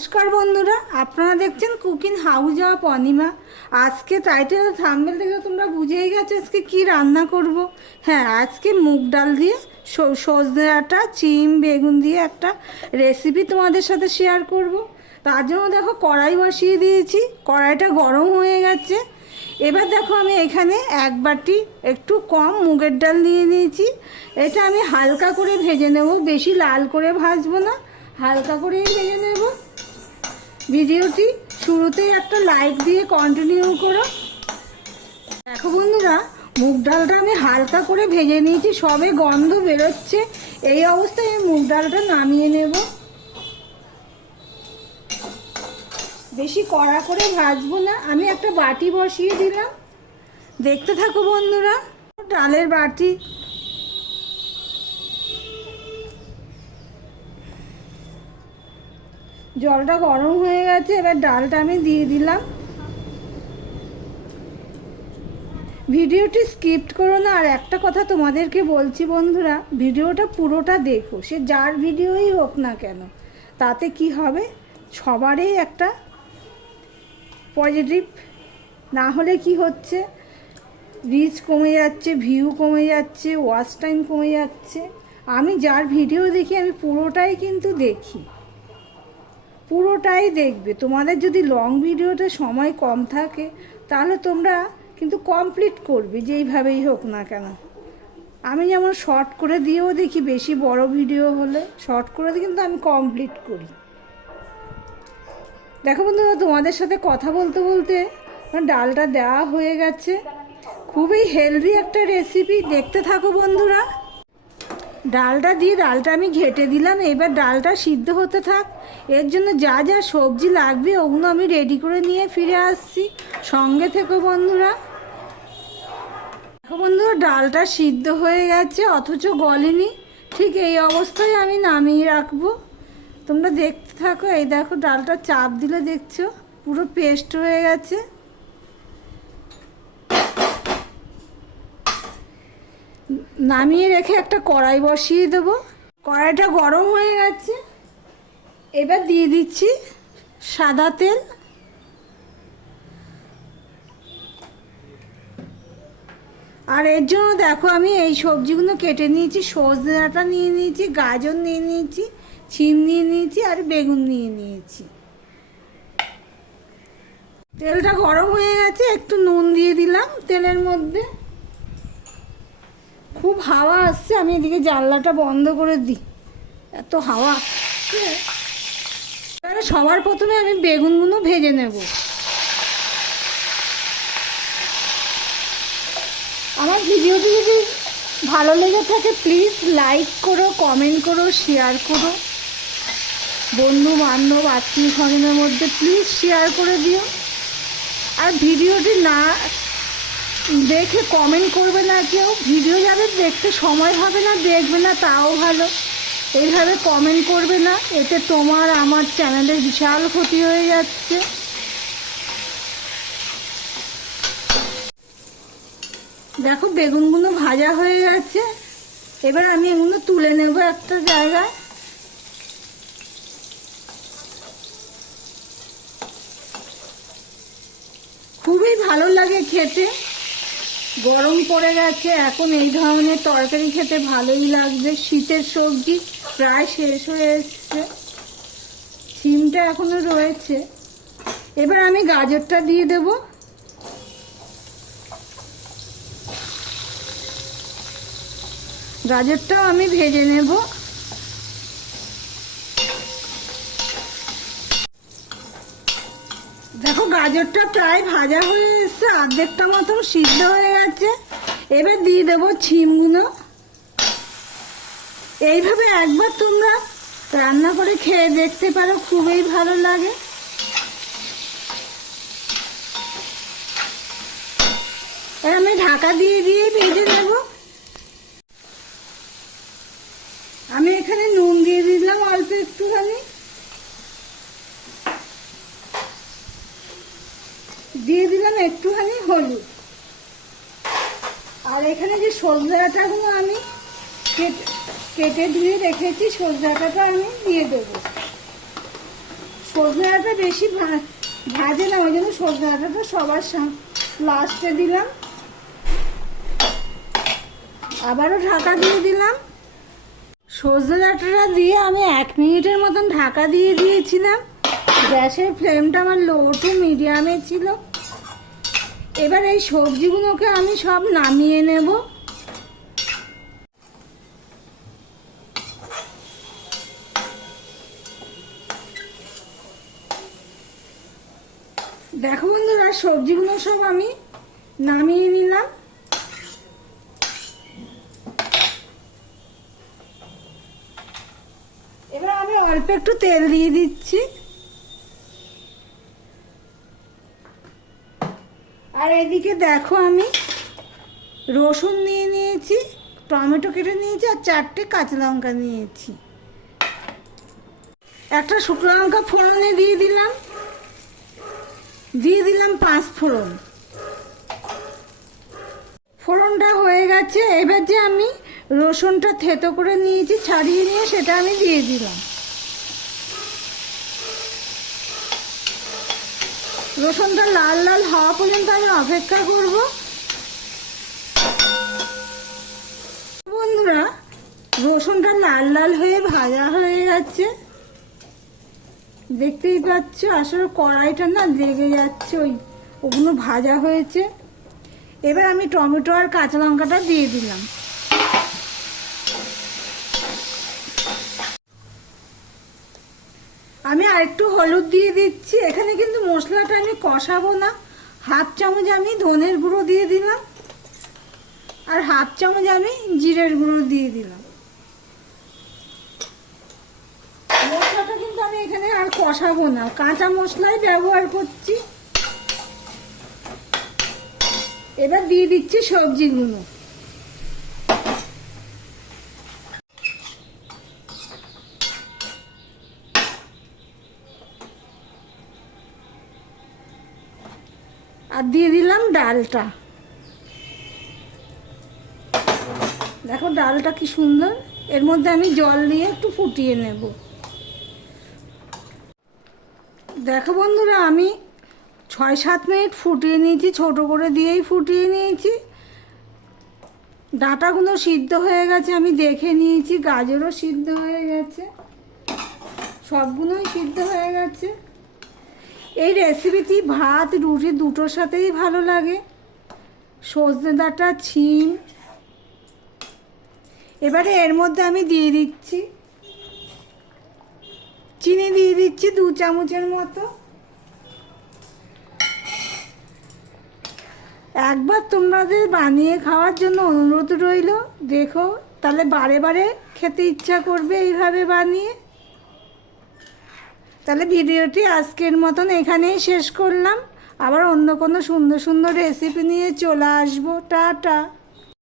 নমস্কার বন্ধুরা, আপনারা দেখছেন কুকিং হাউস অফ অনিমা। আজকে টাইটেল থাম্বেল থেকে তোমরা বুঝেই গেছো আজকে কি রান্না করব। হ্যাঁ আজকে মুগ ডাল দিয়ে সজনে ডাঁটা চিম, বেগুন দিয়ে একটা রেসিপি তোমাদের সাথে শেয়ার করব। তার জন্য দেখো কড়াই বসিয়ে দিয়েছি, কড়াইটা গরম হয়ে গেছে। এবার দেখো আমি এখানে এক বাটি একটু কম মুগের ডাল নিয়ে নিয়েছি এটা আমি হালকা করে ভেজে নেব, বেশি লাল করে ভাজবো না, হালকা করেই ভেজে নেব। ভিডিওটি শুরুতেই একটা লাইক দিয়ে কন্টিনিউ করো। দেখো বন্ধুরা, মুগ ডালটা আমি হালকা করে ভেজে নিয়েছি, সবে গন্ধ বেরোচ্ছে। এই অবস্থায় আমি মুগ ডালটা নামিয়ে নেব। বেশি কড়া করে ভাজবো না, আমি একটা বাটি বসিয়ে দিলাম। দেখতে থাকো বন্ধুরা, ডালের বাটি। জলটা গরম হয়ে গেছে, এবার ডালটা আমি দিয়ে দিলাম। ভিডিওটি স্কিপ করো না, আর একটা কথা তোমাদেরকে বলছি বন্ধুরা, ভিডিওটা পুরোটা দেখো, সে যার ভিডিওই হোক না কেন, তাতে কি হবে? সবারই একটা পজিটিভ না হলে কি হচ্ছে? রিচ কমে যাচ্ছে ভিউ কমে যাচ্ছে ওয়াচ টাইম কমে যাচ্ছে। আমি যার ভিডিও দেখি, আমি পুরোটাই কিন্তু দেখি। পুরোটাই দেখবে। তোমাদের যদি লং ভিডিওতে সময় কম থাকে, তাহলে তোমরা কিন্তু কমপ্লিট করবে, যেইভাবেই হোক না কেন। আমি যেমন শর্ট করে দিয়েও দেখি, বেশি বড় ভিডিও হলে শর্ট করে দিয়ে কিন্তু আমি কমপ্লিট করি। দেখো বন্ধুরা, তোমাদের সাথে কথা বলতে বলতে ডালটা দেওয়া হয়ে গেছে। খুবই হেলদি একটা রেসিপি দেখতে থাকো বন্ধুরা। ডালটা দিয়ে ডালটা আমি ঘেটে দিলাম, এবার ডালটা সিদ্ধ হতে থাক। এর জন্য যা যা সবজি লাগবে ওগুলো আমি রেডি করে নিয়ে ফিরে আসছি। সঙ্গে থেকো বন্ধুরা। দেখো বন্ধুরা, ডালটা সিদ্ধ হয়ে গেছে, অথচ গলেনি। ঠিক এই অবস্থায় আমি নামিয়ে রাখব। তোমরা দেখতে থাকো, এই দেখো ডালটা চাপ দিলে দেখছ, পুরো পেস্ট হয়ে গেছে। নামিয়ে রেখে একটা কড়াই বসিয়ে দেবো। কড়াইটা গরম হয়ে গেছে। এবার দিয়ে দিচ্ছি সাদা তেল। আর এর জন্য দেখো আমি এই সবজিগুলো কেটে নিয়েছি সজনে ডাঁটা নিয়ে নিয়েছি, গাজর নিয়ে নিয়েছি, ছিম নিয়ে নিয়েছি আর বেগুন নিয়ে নিয়েছি। তেলটা গরম হয়ে গেছে, একটু নুন দিয়ে দিলাম তেলের মধ্যে। খুব হাওয়া আসছে, আমি এদিকে জানলাটা বন্ধ করে দিই। এত হাওয়া। আসছে এবারে সবার প্রথমে আমি বেগুনগুলো ভেজে নেব। আমার ভিডিওটি যদি ভালো লেগে থাকে, প্লিজ লাইক করো, কমেন্ট করো, শেয়ার করো। বন্ধু বান্ধব আত্মীয় স্বজনের মধ্যে প্লিজ শেয়ার করে দিও। আর ভিডিওটি না দেখে কমেন্ট করবে না কেউ ভিডিও যাবে, দেখতে সময় হবে না, দেখবে না, তাও ভালো। এইভাবে কমেন্ট করবে না, এতে তোমার আমার চ্যানেলের বিশাল ক্ষতি হয়ে যাচ্ছে। দেখো, বেগুনগুলো ভাজা হয়ে গেছে। এবার আমি এগুলো তুলে নেব একটা জায়গায়। খুবই ভালো লাগে খেতে। গরম পড়ে গেছে, এখন এই ধরনের তরকারি খেতে ভালোই লাগবে শীতের সবজি প্রায় শেষ হয়ে এসছে। সিমটা এখনও রয়েছে। এবার আমি গাজরটা দিয়ে দেব। গাজরটাও আমি ভেজে নেব দেখো গাজরটা প্রায় ভাজা হয়ে এসছে, অর্ধেকটা মতন সিদ্ধ হয়ে গেছে। এবার দিয়ে দেবো ছিমগুলো। এইভাবে একবার তোমরা রান্না করে খেয়ে দেখতে পারো, খুবই ভালো লাগে। আমি ঢাকা দিয়ে দিয়ে ভেজে নেব। আমি এখানে নুন দিয়ে দিলাম অল্প একটুখানি দিয়ে দিলাম একটুখানি হলুদ। আর এখানে যে সজনে ডাঁটাগুলো আমি কেটে ধুয়ে রেখেছি সজনে ডাঁটাটা আমি দিয়ে দেবো। সজনে ডাঁটা বেশি ভাজে না, ওই জন্য সজনে ডাঁটাটা সবার লাস্টে দিলাম। আবারও ঢাকা দিয়ে দিলাম। সজনে ডাঁটাটা দিয়ে আমি এক মিনিটের মতন ঢাকা দিয়ে দিয়েছিলাম। গ্যাসের ফ্লেমটা আমার লো টু মিডিয়ামে ছিল। এবার এই সবজিগুলোকে আমি সব নামিয়ে নেব। দেখো বন্ধুরা, সবজিগুলো সব আমি নামিয়ে নিলাম। এবার আমি অল্প একটু তেল দিয়ে দিচ্ছি। আর এদিকে দেখো আমি রসুন নিয়ে নিয়েছি, টমেটো কেটে নিয়েছি আর চারটে কাঁচা লঙ্কা নিয়েছি। একটা শুকনো লঙ্কা ফোড়নে দিয়ে দিলাম। দিয়ে দিলাম পাঁচ ফোড়ন। ফোড়নটা হয়ে গেছে, এবার যে আমি রসুনটা থেতো করে নিয়েছি, ছাড়িয়ে নিয়ে সেটা আমি দিয়ে দিলাম। রসুনটা লাল লাল হওয়া পর্যন্ত আমি অপেক্ষা করব। বন্ধুরা, রসুনটা লাল লাল হয়ে ভাজা হয়ে যাচ্ছে দেখতেই পাচ্ছ, আসলে কড়াইটা না লেগে যাচ্ছে, ওই ওগুলো ভাজা হয়েছে। এবার আমি টমেটো আর কাঁচা লঙ্কাটা দিয়ে দিলাম। আমি আরেকটু হলুদ দিয়ে দিচ্ছি। এখানে কিন্তু মশলাটা আমি কষাবো না। হাফ চামচ আমি ধনের গুঁড়ো দিয়ে দিলাম। আর হাফ চামচ আমি জিরের গুঁড়ো দিয়ে দিলাম। মশলাটা কিন্তু আমি এখানে আর কষাবো না। কাঁচা মশলাই ব্যবহার করছি। এবার দিয়ে দিচ্ছি সবজিগুলো আর দিয়ে দিলাম ডালটা। দেখো ডালটা কি সুন্দর। এর মধ্যে আমি জল দিয়ে একটু ফুটিয়ে নেব। দেখো বন্ধুরা, আমি ছয় সাত মিনিট ফুটিয়ে নিয়েছি, ছোট করে দিয়েই ফুটিয়ে নিয়েছি। ডাঁটাগুলো সিদ্ধ হয়ে গেছে, আমি দেখে নিয়েছি, গাজরও সিদ্ধ হয়ে গেছে। সবগুলোই সিদ্ধ হয়ে গেছে। এই রেসিপিটি ভাত, রুটি দুটোর সাথেই ভালো লাগে। সজনে ডাঁটা ছিম। এবারে এর মধ্যে আমি দিয়ে দিচ্ছি। চিনি দিয়ে দিচ্ছি দু চামচের মতো। একবার তোমাদের বানিয়ে খাওয়ার জন্য অনুরোধ রইল, দেখো, তাহলে বারে বারে খেতে ইচ্ছা করবে এইভাবে বানিয়ে। তাহলে ভিডিওটি আজকের মতন এখানেই শেষ করলাম। আবার অন্য কোনো সুন্দর সুন্দর রেসিপি নিয়ে চলে আসব। টাটা।